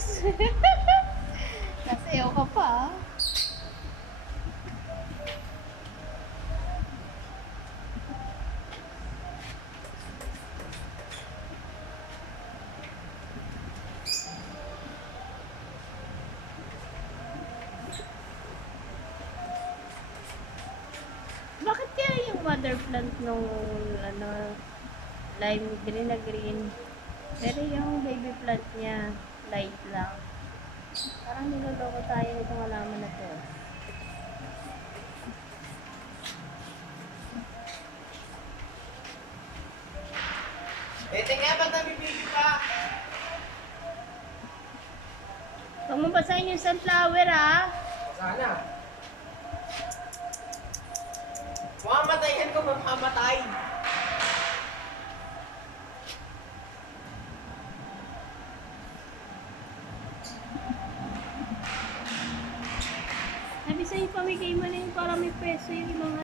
Sus! Nasayaw ka pa, ah. Bakit kaya yung mother plant nung ano, lime green na green? Pero yung baby plant niya, light lang. Parang niloloko tayo nitong halaman na to. Teka, ba't nabibigyo pa? Huwag mo basahin yung sunflower, ah. Sana. Mamamatayan ko, mamamatay. Sabi sa'yo, pamigay mo na yun para may peso yung mga